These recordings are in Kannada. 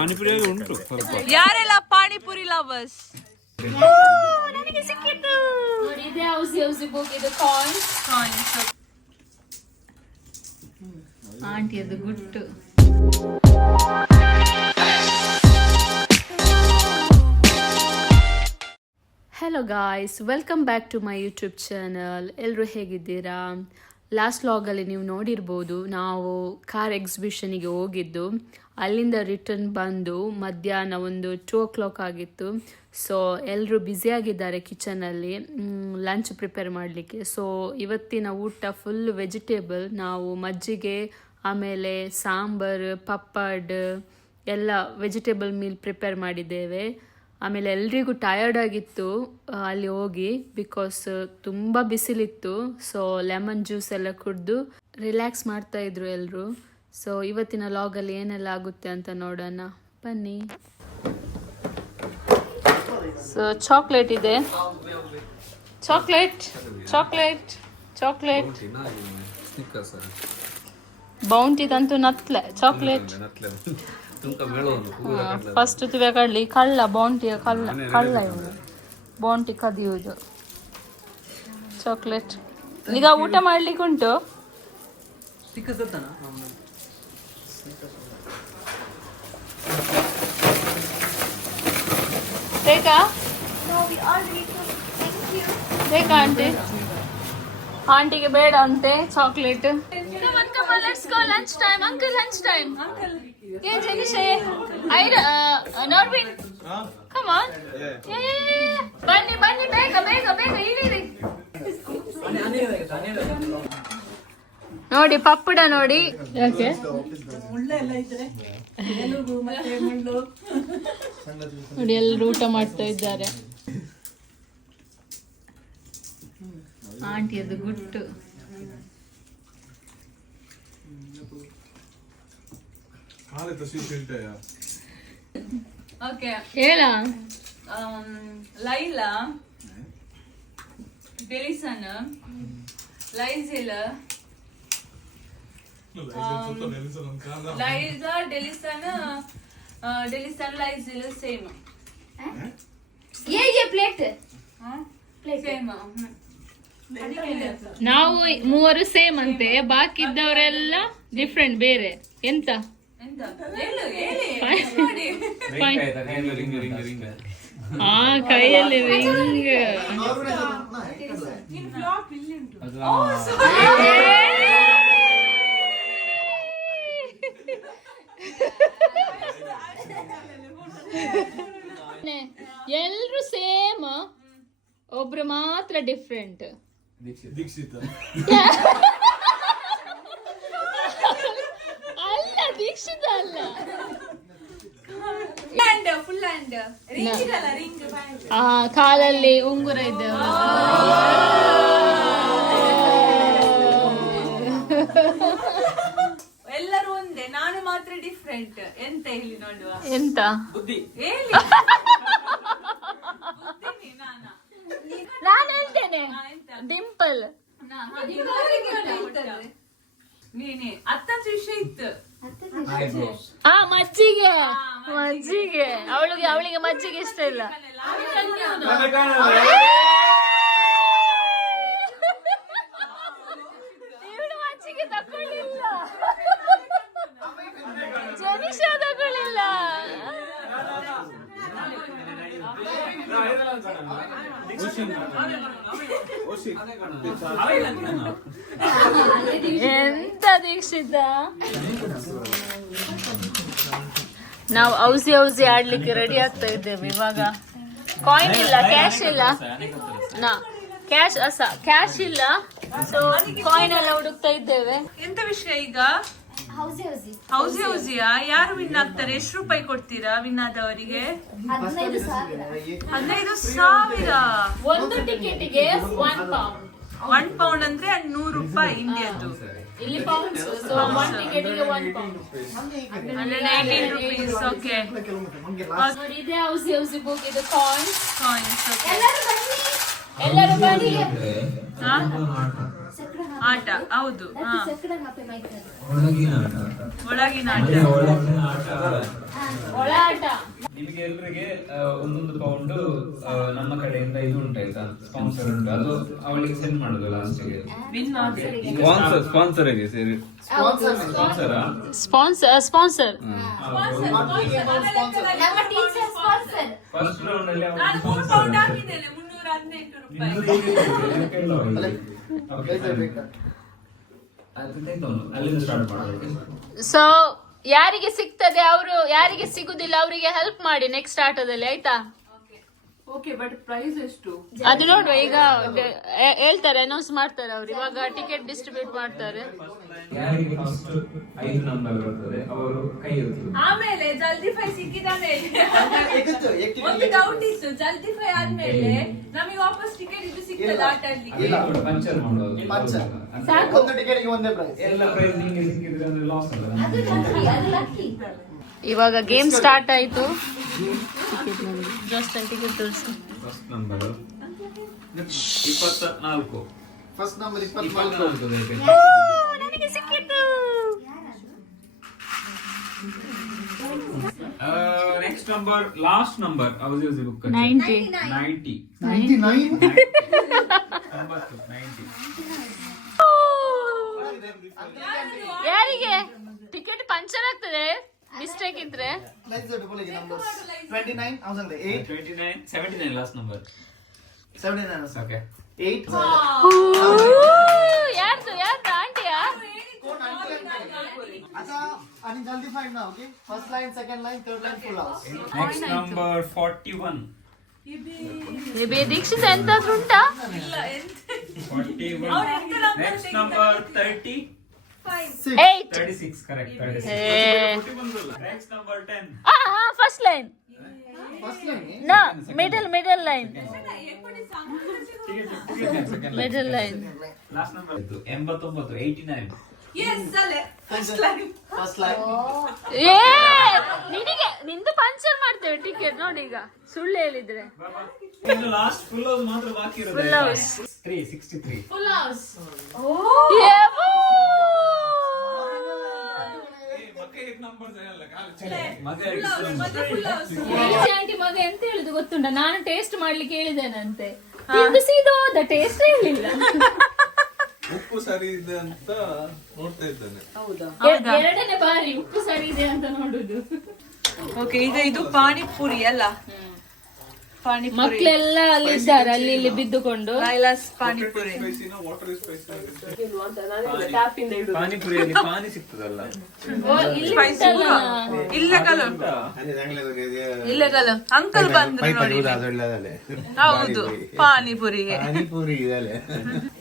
ಪಾನಿಪುರಿ ಉಂಟು ಸ್ವಲ್ಪ. ಯಾರೆಲ್ಲ ಪಾನಿಪುರಿ ಲವರ್ಸ್? ನನಗೆ ಸಿಕ್ಕಿತ್ತು ನೋಡಿ. ಇದೆ ಔಸಿ ಬುಕ್, ಇದು ಕಾಯಿನ್ಸ್. ಆಂಟಿಯದು ಗುಟ್ಟು. Hello guys, welcome back to my YouTube channel. ಎಲ್ಲರೂ ಹೇಗಿದ್ದೀರಾ? ಲಾಸ್ಟ್ ವ್ಲಾಗಲ್ಲಿ ನೀವು ನೋಡಿರ್ಬೋದು, ನಾವು ಕಾರ್ ಎಕ್ಸಿಬಿಷನಿಗೆ ಹೋಗಿದ್ದು. ಅಲ್ಲಿಂದ ರಿಟರ್ನ್ ಬಂದು ಮಧ್ಯಾಹ್ನ ಒಂದು 2 o'clock ಆಗಿತ್ತು. ಸೊ ಎಲ್ಲರೂ ಬ್ಯುಸಿಯಾಗಿದ್ದಾರೆ ಕಿಚನಲ್ಲಿ ಲಂಚ್ ಪ್ರಿಪೇರ್ ಮಾಡಲಿಕ್ಕೆ. ಸೊ ಇವತ್ತಿನ ಊಟ ಫುಲ್ ವೆಜಿಟೇಬಲ್. ನಾವು ಮಜ್ಜಿಗೆ, ಆಮೇಲೆ ಸಾಂಬಾರು, ಪಪ್ಪಡ್ ಎಲ್ಲ ವೆಜಿಟೇಬಲ್ ಮೀಲ್ ಪ್ರಿಪೇರ್ ಮಾಡಿದ್ದೇವೆ. ಆಮೇಲೆ ಎಲ್ರಿಗೂ ಟಯರ್ಡ್ ಆಗಿತ್ತು ಅಲ್ಲಿ ಹೋಗಿ, ಬಿಕಾಸ್ ತುಂಬ ಬಿಸಿಲಿತ್ತು. ಸೊ ಲೆಮನ್ ಜ್ಯೂಸ್ ಎಲ್ಲ ಕುಡಿದು ರಿಲ್ಯಾಕ್ಸ್ ಮಾಡ್ತಾ ಇದ್ರು ಎಲ್ಲರೂ. ಸೊ ಇವತ್ತಿನ ಲಾಗಲ್ಲಿ ಏನೆಲ್ಲ ಆಗುತ್ತೆ ಅಂತ ನೋಡೋಣ ಬನ್ನಿ. ಸೊ ಚಾಕ್ಲೇಟ್ ಇದೆ, ಚಾಕ್ಲೇಟ್ ಚಾಕ್ಲೇಟ್ ಚಾಕ್ಲೇಟ್ ಬೌಂಟಿದಂತೂ ನತ್ಲೆ ಚಾಕ್ಲೇಟ್. ಫಸ್ಟ್ ಕಡ್ಲಿ ಕಳ್ಳ ಬೌಂಟಿಯ ಕಳ್ಳ ಇವನು ಬೌಂಟಿ ಕದಿಯುವುದು. ಚಾಕ್ಲೇಟ್ ಈಗ ಊಟ ಮಾಡ್ಲಿಕ್ಕೆ ಉಂಟು. ಬೇಕಾ ಬೇಕಾ ಆಂಟಿ? ಆಂಟಿಗೆ ಬೇಡ ಅಂತೆ chocolate. Let's go lunch time. Uncle lunch time. ಏನ್ ಜನಿಷೆ ನೋಡ್ಬಿನ್ ಕಮ್ ಆನ್. ಬನ್ನಿ ಬನ್ನಿ ಬೇಗ ಬೇಗ ಬೇಗ ಇಳಿರಿ. ನೋಡಿ ಪಪ್ಪಡ ನೋಡಿ. ಯಾಕೆ ನೋಡಿ ಎಲ್ಲರೂ ಊಟ ಮಾಡ್ತಾ ಇದ್ದಾರೆ. ಆಂಟಿಯದು ಗುಟ್ಟು. ಓಕೆ ಹೇಳ. ಲೈಲಾ, ಡೆಲಿಸನ್, ಲೈಜಿಲ್, ಲೈಜಾ, ಡೆಲಿಸನ್, ಡೆಲಿಸನ್, ಲೈಜಿಲ್ ಸೇಮ್. Plate same. ನಾವು ಮೂವರು ಸೇಮ್ ಅಂತೆ, ಬಾಕಿ ಇದ್ದವರೆಲ್ಲ ಡಿಫ್ರೆಂಟ್ ಬೇರೆ. ಎಂತ ಕೈಯಲ್ಲಿ ರಿಂಗ್. ಎಲ್ರು ಸೇಮ್, ಒಬ್ರು ಮಾತ್ರ ಡಿಫ್ರೆಂಟ್. ದೀಕ್ಷಿತ ಅಲ್ಲ, ದೀಕ್ಷಿತ ಅಲ್ಲ. ಫುಲ್ ಹ್ಯಾಂಡ್ ಕಾಲಲ್ಲಿ ಉಂಗುರ ಇದೆ. ಎಲ್ಲರೂ ಒಂದೇ, ನಾನು ಮಾತ್ರ ಡಿಫ್ರೆಂಟ್. ಎಂತ ಹೇಳಿ ನೋಡುವ. ಎಂತ ಹೇಳಿ? ನಾನು ಹೇಳ್ತೇನೆ ಡಿಂಪಲ್. ನೀನೆ ಅತ್ತಂತ ವಿಷಯ ಇತ್ತು. ಮಜ್ಜಿಗೆ ಮಜ್ಜಿಗೆ ಅವಳಿಗೆ ಮಜ್ಜಿಗೆ ಇಷ್ಟ ಇಲ್ಲ. ಇವಳು ಮಜ್ಜಿಗೆ ತಕೊಳ್ಳಿಲ್ಲ, ಜನಿಷಾ ತಕೊಳ್ಳಿಲ್ಲ. ಎಂತ ದೀಕ್ಷಿತ, ನಾವು ಔಸಿ ಆಡ್ಲಿಕ್ಕೆ ರೆಡಿ ಆಗ್ತಾ ಇದ್ದೇವೆ ಇವಾಗ. ಕಾಯಿನ್ ಇಲ್ಲ, ಕ್ಯಾಶ್ ಇಲ್ಲ, ಕ್ಯಾಶ್ ಇಲ್ಲ. ಸೊ ಕಾಯಿನ್ ಎಲ್ಲ ಹುಡುಕ್ತಾ ಇದ್ದೇವೆ. ಎಂತ ವಿಷಯ ಈಗ? ಹೌಸಿಯಾ? ಯಾರು ವಿನ್ ಆಗ್ತಾರೆ? ಎಷ್ಟು ರೂಪಾಯಿ ಕೊಡ್ತೀರಾ ವಿನ್ ಆದವರಿಗೆ? 15,000. ಒಂದು ಟಿಕೆಟಿಗೆ 1 pound. 1 pound ಅಂದ್ರೆ 100 ರೂಪಾಯಿ ಇಂಡಿಯಾದ್ದು. ಇಲ್ಲಿ pounds. So 1 ಟಿಕೆಟಿಗೆ 1 pound. 118 rupees. Okay ನೋಡಿ, ಇದೆ ಔಸಿ ಬುಕ್, ಇದು ಕಾಯಿನ್ಸ್. ಎಲ್ಲರೂ ಬನ್ನಿ. ಆಟ ಹೌದು. ಒಳಗಿನ ಆಟ. ಒಳಗಿನ ಆಟ. ಒಳಗಿನ ಆಟ. ಒಳ ಆಟ. ನಿಮಗೆ ಎಲ್ರಿಗೆ ಒಂದೊಂದು ಪೌಂಡ್ ನಮ್ಮ ಕಡೆಯಿಂದ ಇದು ಉಂಟಾಯ್ತಾ, ಸ್ಪಾನ್ಸರ್ ಉಂಟು, ಅದು ಅವಳಿಗೆ ಸೆಂಡ್ ಮಾಡುದು ಲಾಸ್ಟ್ಗೆ. ಸ್ಪಾನ್ಸರ್ ಸೇರಿ ಸ್ಪಾನ್ಸರ್ ಫಸ್ಟ್ ರೌಂಡ್ ಅಲ್ಲಿ ಅಲ್ಲಿಂದ ಸ್ಟಾರ್ಟ್ ಮಾಡೋದು. ಸೊ ಯಾರಿಗೆ ಸಿಗ್ತದೆ ಅವರು, ಯಾರಿಗೆ ಸಿಗುದಿಲ್ಲ ಅವರಿಗೆ ಹೆಲ್ಪ್ ಮಾಡಿ ನೆಕ್ಸ್ಟ್ ಆಟದಲ್ಲಿ, ಆಯ್ತಾ? ಓಕೆ, ಬಟ್ ಪ್ರೈಸ್ ಎಷ್ಟು ಅದು ನೋಡುವ. ಈಗ ಹೇಳ್ತಾರೆ, ಅನೌನ್ಸ್ ಮಾಡ್ತಾರೆ ಅವ್ರು. ಇವಾಗ ಟಿಕೆಟ್ ಡಿಸ್ಟ್ರಿಬ್ಯೂಟ್ ಮಾಡ್ತಾರೆ. ಯಾರಿಗೆ ಫಸ್ಟ್ 5 ನಂಬರ್ ಬರ್ತದೆ ಅವರು ಕೈ ಎತ್ತುದು. ಆಮೇಲೆ ಜಲ್ದಿ ಫೈ ಸಿಕ್ಕಿದ ಮೇಲೆ ಒಂದು ಡೌಟ್ ಇತ್ತು. ಜಲ್ದಿ ಫೈ ಆದ್ಮೇಲೆ ನಮಗೆ ವಾಪಸ್ ಟಿಕೆಟ್ ಇದು ಸಿಗ್ತದೆ ಆಟ ಆಡ್ಲಿಕ್ಕೆ. ಪಂಚರ್ ಮಾಡೋದು. ಒಂದು ಟಿಕೆಟ್ಗೆ ಒಂದೇ ಪ್ರೈಸ್. ಎಲ್ಲ ಪ್ರೈಸ್ ನಿಮಗೆ ಸಿಕ್ಕಿದ್ರೆ ಅಂದ್ರೆ ಲಾಸ್ ಅಲ್ಲ. ಇವಾಗ ಗೇಮ್ ಸ್ಟಾರ್ಟ್ ಆಯ್ತು. ಜಸ್ಟ್ ಟಿಕೆಟ್ ತೋರಿಸಿ. First number 24. First number 24. ನನಗೆ ಸಿಕ್ಕಿತು. ನೆಕ್ಸ್ಟ್ ನಂಬರ್, ಲಾಸ್ಟ್ ನಂಬರ್ ಅವಧಿ ಬುಕ್ 90. 90. 99. 90. ಯಾರಿಗೆ ಟಿಕೆಟ್ ಪಂಚರ್ ಆಗ್ತದೆ ಮಿಸ್ಟೇಕ್ ಇದ್ರೆ? Let's go to the numbers. 29, 8. 29, 79 last number. 79. Okay. 8. ಯಾರ್ದು ಆಂಟಿಯಾ? Acha, ani jaldi find now, okay? First line, second line, third line, full house. Next number 41. Dikshita ಎಂತಾದ್ರೂ ಉಂಟಾ? 41. Next number 30. 8. 36, correct. 36. Next number 10. First line. First line, eh? No, middle line. Middle line. Last number 89, 89. Yes, sale. First line. First line. ಏ ನಿನಗೆ ನಿಂದು ಪಂಚರ್ ಮಾಡ್ತೇವೆ ಟಿಕೆಟ್ ನೋಡಿ. ಈಗ ಸುಳ್ಳು ಹೇಳಿದ್ರೆ ಇನ್ನು ಲಾಸ್ಟ್ ಫುಲ್ ಹೌಸ್ ಮಾತ್ರ ಬಾಕಿ ಇರೋದು. Full house. 63. Full house. Aunty ಮಗ ಎಂತ ಹೇಳಿದ್ದು ಗೊತ್ತುಂಟ? ನಾನು ಟೇಸ್ಟ್ ಮಾಡ್ಲಿಕ್ಕೆ ಹೇಳಿದ್ದೇನಂತೆ, ತಿಂದು ಸೀದೋದ ಟೇಸ್ಟ್ ಹೇಳಿಲ್ಲ. ಉಪ್ಪು ಸರಿ ಇದೆ ಅಂತ ನೋಡ್ತಾ ಇದ್ದಾನೆ. ಎರಡನೇ ಬಾರಿ ಉಪ್ಪು ಸರಿ ಇದೆ ಅಂತ ನೋಡುದು. ಓಕೆ, ಈಗ ಇದು ಪಾನಿಪುರಿ ಅಲ್ಲ? ಪಾನಿಪುರಿ ಮಕ್ಳೆಲ್ಲ ಅಲ್ಲಿ ಇದ್ದಾರೆ, ಅಲ್ಲಿ ಇಲ್ಲಿ ಬಿದ್ದುಕೊಂಡು. ಲೈಲಾಸ್ ಪಾನಿಪುರಿ. ಸ್ಪೈಸಿನ ವಾಟರ್ ಸ್ಪೈಸಿ ಪಾನಿಪುರಿಯಲ್ಲಿ ಪಾನಿ ಸಿಗ್ತದಲ್ಲ. ಓ, ಇಲ್ಲಿ ಉಂಟಲ್ಲ. ಇಲ್ಲಗಲ್ಲ ಇಲ್ಲಗಲ್ಲ ಅಂಕಲ್ ಬಂದ್ರು ನೋಡಿ. ಹೌದು, ಪಾನಿಪುರಿಗೆ.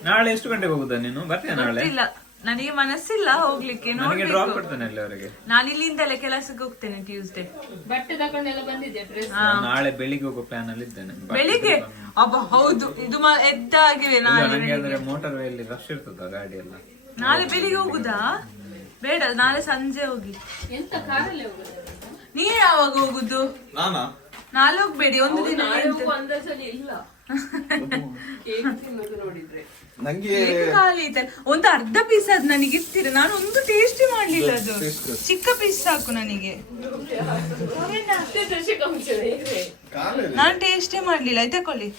ನಾಳೆ ಎಷ್ಟು ಗಂಟೆಗೆ ಹೋಗುದಾ ನೀನು? ಬರ್ತೀಯ ನಾಳೆ? ಇಲ್ಲ, ನನಗೆ ಮನಸ್ಸಿಲ್ಲ ಹೋಗ್ಲಿಕ್ಕೆ. ನನಗೆ ಡ್ರಾಪ್ ಕೊಡ್ತಾನೆ ಅಲ್ಲಿವರೆಗೆ. ನಾನು ಇಲ್ಲಿಂದಲೇ ಕೆಲಸಕ್ಕೆ ಹೋಗ್ತೇನೆ ಟ್ಯೂಸ್ಡೇ. ಬಟ್ಟೆ ತಕೊಂಡೆಲ್ಲ ಬಂದಿದೆ, ಡ್ರೆಸ್. ನಾಳೆ ಬೆಳಿಗ್ಗೆ ಹೋಗೋ ಪ್ಲಾನ್ ಅಲ್ಲಿ ಇದ್ದೇನೆ. ಬೆಳಿಗ್ಗೆ ಅಬ್ಬ ಹೌದು, ಇದು ಎದ್ದಾಗಿವೆ. ನನಗೆ ಅಂದ್ರೆ ಮೋಟಾರ್ ವೇ ಅಲ್ಲಿ ರಶ್ ಇರ್ತದ ಗಾಡಿ ಎಲ್ಲ. ನಾಳೆ ಬೆಳಿಗ್ಗೆ ಹೋಗುದಾ? ಬೇಡ, ನಾಳೆ ಸಂಜೆ ಹೋಗಿ. ಎಂತ ಕಾರಲ್ಲಿ ಹೋಗುದು? ನೀನ್ ಯಾವಾಗ ಹೋಗುದು? ನಾನಾ? ನಾಳೆ ಹೋಗ್ಬೇಡಿ, ಒಂದು ದಿನ ನಂಗೆ ಖಾಲಿ ಐತಲ್ಲ. ಒಂದು ಅರ್ಧ ಪೀಸ್ ಅದ್ ನನಗೆ ಇರ್ತೀರ. ನಾನು ಒಂದು ಟೇಸ್ಟ್ ಮಾಡ್ಲಿಲ್ಲ. ಅದು ಚಿಕ್ಕ ಪೀಸ್ ಸಾಕು ನನಗೆ. ನಾನು ಟೇಸ್ಟೇ ಮಾಡ್ಲಿಲ್ಲ. ತಕೊಳ್ಳಿ.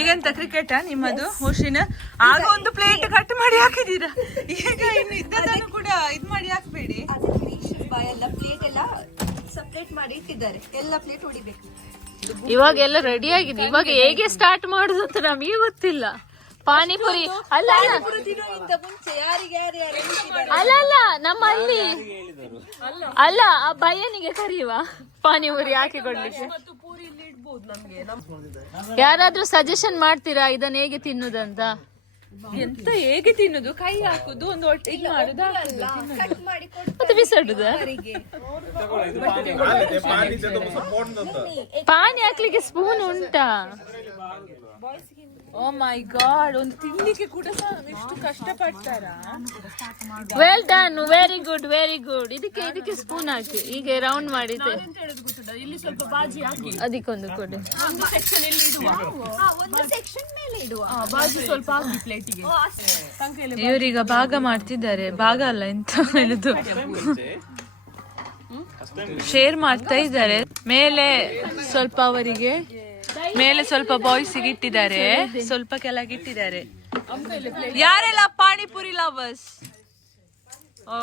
ಈಗೆಂತ ಕ್ರಿಕೆಟ್ ನಿಮ್ಮದು ಹುಷಿನ? ಆಗ ಒಂದು ಪ್ಲೇಟ್ ಕಟ್ ಮಾಡಿ ಹಾಕಿದೀರಾ, ಈಗ ಇನ್ನು ಇದ್ದದನ್ನು ಕೂಡ ಇದ್ ಮಾಡಿ ಹಾಕ್ಬೇಡಿ. ಎಲ್ಲ ಪ್ಲೇಟ್ ಎಲ್ಲ ಸಪರೇಟ್ ಮಾಡಿ ಇಟ್ಟಿದ್ದಾರೆ. ಎಲ್ಲ ಪ್ಲೇಟ್ ಹೊಡಿಬೇಕು. ಇವಾಗ ಎಲ್ಲ ರೆಡಿ ಆಗಿದೆ. ಇವಾಗ ಹೇಗೆ ಸ್ಟಾರ್ಟ್ ಮಾಡುದು ಅಂತ ನಮಗೆ ಗೊತ್ತಿಲ್ಲ. ಪಾನಿಪುರಿ ಅಲ್ಲ ಮುಂಚೆ ಯಾರಿಗೆ ಅಲ್ಲ ನಮ್ಮಲ್ಲಿ ಅಲ್ಲ, ಆ ಭಯನಿಗೆ ಕರೆಯುವ ಪಾನಿಪುರಿ ಹಾಕಿಕೊಡ್ಲಿಕ್ಕೆ. ಯಾರಾದ್ರೂ ಸಜೆಷನ್ ಮಾಡ್ತೀರಾ ಇದನ್ನ ಹೇಗೆ ತಿನ್ನುದಂತ? ಎಂತ ಹೇಗೆ ತಿನ್ನುದು? ಕೈ ಹಾಕುದು, ಒಂದು ಒಟ್ಟು ಇದು ಮಾಡುದು, ಮತ್ತೆ ಬಿಸಾಡುದ? ಪಾನಿ ಹಾಕ್ಲಿಕ್ಕೆ ಸ್ಪೂನ್ ಉಂಟಾ? ಓ ಮೈ ಗಾಡ್, ಒಂದು ತಿನ್ಲಿಕ್ಕೆ ಕೂಡ ಎಷ್ಟು ಕಷ್ಟಪಡ್ತಾರ. Well done, very good very good. ಇದಕ್ಕೆ ಸ್ಪೂನ್ ಹಾಕಿ ಹೀಗೆ ರೌಂಡ್ ಮಾಡಿದ್ದೆ. ಇಲ್ಲಿ ಸ್ವಲ್ಪ ಬಾಜಿ ಹಾಕಿ, ಅದಕ್ಕೊಂದು ಕೊಡಿ. ಒಂದು ಸೆಕ್ಷನ್ ಇಲ್ಲಿ ಇಡುವ, ಒಂದು ಸೆಕ್ಷನ್ ಮೇಲೆ ಇಡುವ. ಬಾಜಿ ಸ್ವಲ್ಪ ಹಾಕಿ ಪ್ಲೇಟಿಗೆ. ಇವರೀಗ ಭಾಗ ಮಾಡ್ತಿದ್ದಾರೆ. ಭಾಗ ಅಲ್ಲ, ಎಂತ ಹೇಳುದು, ಶೇರ್ ಮಾಡ್ತಾ ಇದ್ದಾರೆ. ಮೇಲೆ ಸ್ವಲ್ಪ ಅವರಿಗೆ, ಮೇಲೆ ಸ್ವಲ್ಪ ಬಾಯ್ಸಿಗೆ ಇಟ್ಟಿದ್ದಾರೆ, ಸ್ವಲ್ಪ ಕೆಳಗಿಟ್ಟಿದ್ದಾರೆ. ಯಾರೆಲ್ಲ ಪಾನಿಪುರಿ ಲವರ್ಸ್? ಓ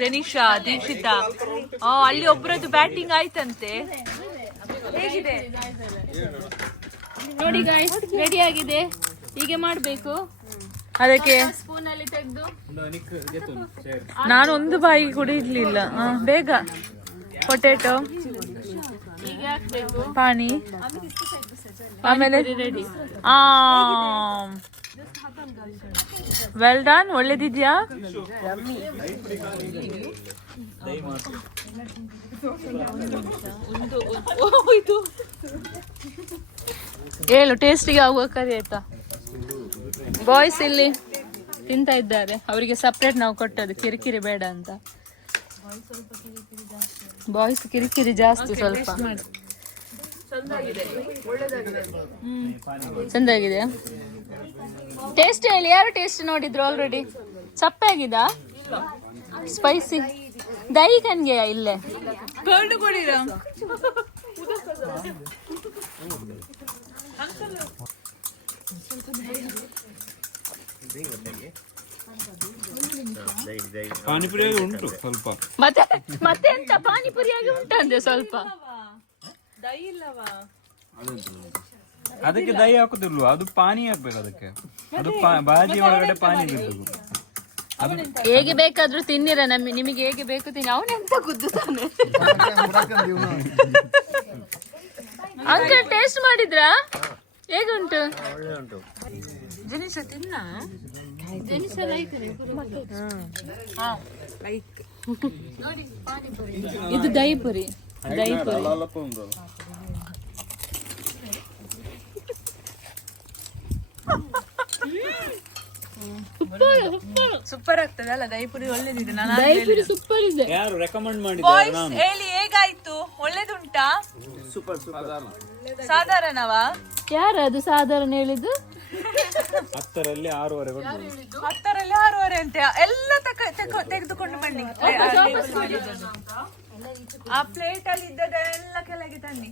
ಜನಿಷಾ, ದೀಕ್ಷಿತಾ. ಅಲ್ಲಿ ಒಬ್ರದ್ದು ಬ್ಯಾಟಿಂಗ್ ಆಯ್ತಂತೆ. ಹೇಗಿದೆ ನೋಡಿ ಗಾಯ್ಸ್, ರೆಡಿ ಆಗಿದೆ. ಹೀಗೆ ಮಾಡ್ಬೇಕು. ಅದಕ್ಕೆ ಸ್ಪೂನ್ ಅಲ್ಲಿ ತೆಗೆದು ನಾನು ಒಂದು ಬಾಯಿ ಕೂಡ ಇಡ್ಲಿಲ್ಲ. ಬೇಗ ಪೊಟೆಟೊ, ಹೀಗೆ ಹಾಕ್ಬೇಕು. ಪಾನಿ, ಆಮೇಲೆ ರೆಡಿ. Well done. ಒಳ್ಳೇದಿದ್ಯಾ? ಹೇಳು, ಟೇಸ್ಟಿಗೆ ಆಗುವ ಕರಿ ಆಯ್ತಾ? ಬಾಯ್ಸ್ ಇಲ್ಲಿ ತಿಂತಾ ಇದ್ದಾರೆ, ಅವರಿಗೆ ಸಪ್ರೇಟ್ ನಾವು ಕೊಟ್ಟದ್ದು, ಕಿರಿಕಿರಿ ಬೇಡ ಅಂತ. ಬಾಯ್ಸ್ ಕಿರಿಕಿರಿ ಜಾಸ್ತಿ ಸ್ವಲ್ಪ. ಚಂದಾಗಿದೆಯಾ? ಟೇಸ್ಟ್ ಹೇಳಿ, ಯಾರು ಟೇಸ್ಟ್ ನೋಡಿದ್ರು ಆಲ್ರೆಡಿ? ಸಪ್ಪೆ ಆಗಿದಾ? ಸ್ಪೈಸಿ? ದಹಿ ಕನ್ಗೆ ಇಲ್ಲೇ ಕರ್ಡು ಕೊಡಿರ. ಪಾನಿಪುರಿ ಉಂಟು ಸ್ವಲ್ಪ. ಮತ್ತೆ ಎಂತ ಪಾನಿಪುರಿಯಾಗಿ ಉಂಟಂದ್ರೆ ಸ್ವಲ್ಪ. ಅದಕ್ಕೆ ದಹಿ ಹಾಕುದಿಲ್ವ, ಅದು ಪಾನಿ ಹಾಕ್ಬೇಕು ಅದಕ್ಕೆ. ಅದು ಬಾಜಿ ಒಳಗಡೆ ಪಾನಿ ಬಿಡ್ಬೇಕು. ಹೇಗೆ ಬೇಕಾದ್ರೂ ತಿನ್ನಿರ, ನಿಮಗೆ ಹೇಗೆ ಬೇಕು ತಿನ್ನಿ. ಅವನೆಂತ ಗುದ್ದುತ್ತಾನೆ. ಅಂಕಲ್ ಟೇಸ್ಟ್ ಮಾಡಿದ್ರಾ? ಹೇಗುಂಟು? ಜನಿಷ ತಿನ್ನ. ಇದು ದಹಿಪುರಿ. ದಹಿಪುರಿ ಸೂಪರ್ ಆಗ್ತದೆ ಅಲ್ಲ? ದಹಿಪುರಿ ಒಳ್ಳೇದಿದೆ. ದಹಿಪುರಿ ಸೂಪರ್ ಇದೆ. ಯಾರು ರೆಕಮೆಂಡ್ ಮಾಡಿದ್ದಾರೆ? ಬಾಯ್ಸ್ ಹೇಳಿ, ಹೇಗಾಯ್ತು? ಒಳ್ಳೇದುಂಟಾ? ಸಾಧಾರಣವಾ? ಯಾರು ಅದು ಸಾಧಾರಣ ಹೇಳಿದ್ದು? 10ರಲ್ಲಿ 6.5 ಕೊಡ್ಬೋದು. 10ರಲ್ಲಿ 6.5 ಅಂತ ಎಲ್ಲ ತೆಗೆದುಕೊಂಡು ಬನ್ನಿ. ಆ ಪ್ಲೇಟ್ ಅಲ್ಲಿ ಇದ್ದದೆಲ್ಲ ಕೆಳಗೆ ತನ್ನಿ,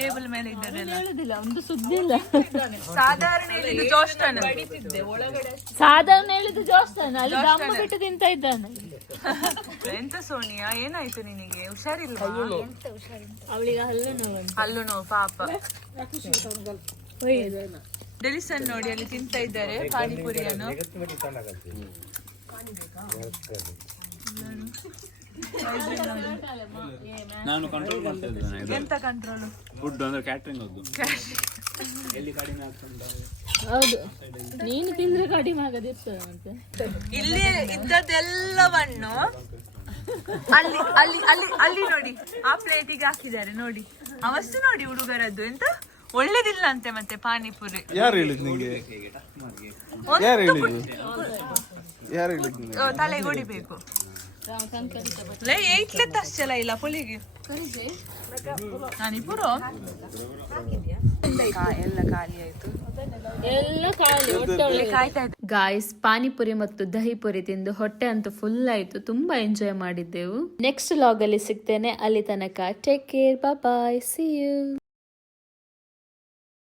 ಟೇಬಲ್ ಮೇಲೆ ಇದ್ದದೆಲ್ಲ. ಹೇಳುದಿಲ್ಲ, ಒಂದು ಸುದ್ದಿ ಇಲ್ಲ. ಸಾಧಾರಣ ಹೇಳಿದ್ದು ಜೋಸ್ಟನ್, ಸಾಧಾರಣ ಹೇಳಿದ್ದು ಜೋಸ್ತಾನ. ಅಲ್ಲಿ ದಮ್ಮ ಬಿಟ್ಟು ತಿಂತ ಇದ್ದಾನೆ. ಎಂತ ಸೋನಿಯಾ, ಏನಾಯ್ತು ನಿನಗೆ? ಹುಷಾರಿಲ್ಲ? ಅವಳಿಗೆ ಹಲ್ಲು ನೋವು ಪಾಪ. ಡೆಲಿಸನ್ ನೋಡಿ, ಅಲ್ಲಿ ತಿಂತ ಇದ್ದಾರೆ ಪಾನಿಪುರಿಯನ್ನು. ನಾನು ಕಂಟ್ರೋಲ್ ಮಾಡ್ತಾ ಇದ್ದೇನೆ. ಎಂತ ಕಂಟ್ರೋಲ್? ಫುಡ್ ಅಂದ್ರೆ ಕ್ಯಾಟ್ರಿಂಗ್ ಅದು. ಎಲ್ಲಿ ಕಡಿಮೆ ಆಗ್ತುಂಟ? ಹೌದು, ನೀನು ತಿಂದ್ರೆ ಕಡಿಮೆ ಆಗದಿರ್ತದೆ. ಮತ್ತೆ ಇಲ್ಲಿ ಇದ್ದದ್ದೆಲ್ಲವನ್ನು ಅಲ್ಲಿ ಅಲ್ಲಿ ಅಲ್ಲಿ ಅಲ್ಲಿ ನೋಡಿ, ಆ ಪ್ಲೇಟಿಗೆ ಹಾಕಿದ್ದಾರೆ ನೋಡಿ. ಅವಸ್ತು ನೋಡಿ ಹುಡುಗರದ್ದು, ಎಂತ ಒಳ್ಳೇದಿಲ್ಲ ಅಂತೆ ಮತ್ತೆ ಪಾನಿಪುರಿ. ಯಾರು ಹೇಳಿದ್ ನಿಂಗೆ? ಯಾರು ಹೇಳಿದ್? ತಲೆಗೆ ಹೊಡಿಬೇಕು. ಏಟ್ಲೆ ತಶ್ಚಲ ಇಲ್ಲ ಪುಲಿಗೆ ನಾನಿಪುರ ಎಲ್ಲ ಖಾಲಿ ಆಯ್ತು, ಎಲ್ಲ ಖಾಲಿ. ಕಾಯ್ತಾ ಇದ್ದೆ. ಗಾಯ್ಸ್, ಪಾನಿಪುರಿ ಮತ್ತು ದಹಿಪುರಿ ತಿಂದು ಹೊಟ್ಟೆ ಅಂತೂ ಫುಲ್ ಆಯ್ತು. ತುಂಬಾ ಎಂಜಾಯ್ ಮಾಡಿದ್ದೆವು. ನೆಕ್ಸ್ಟ್ ಲಾಗ್ ಅಲ್ಲಿ ಸಿಗ್ತೇನೆ. ಅಲ್ಲಿ ತನಕ take care, bye, see you.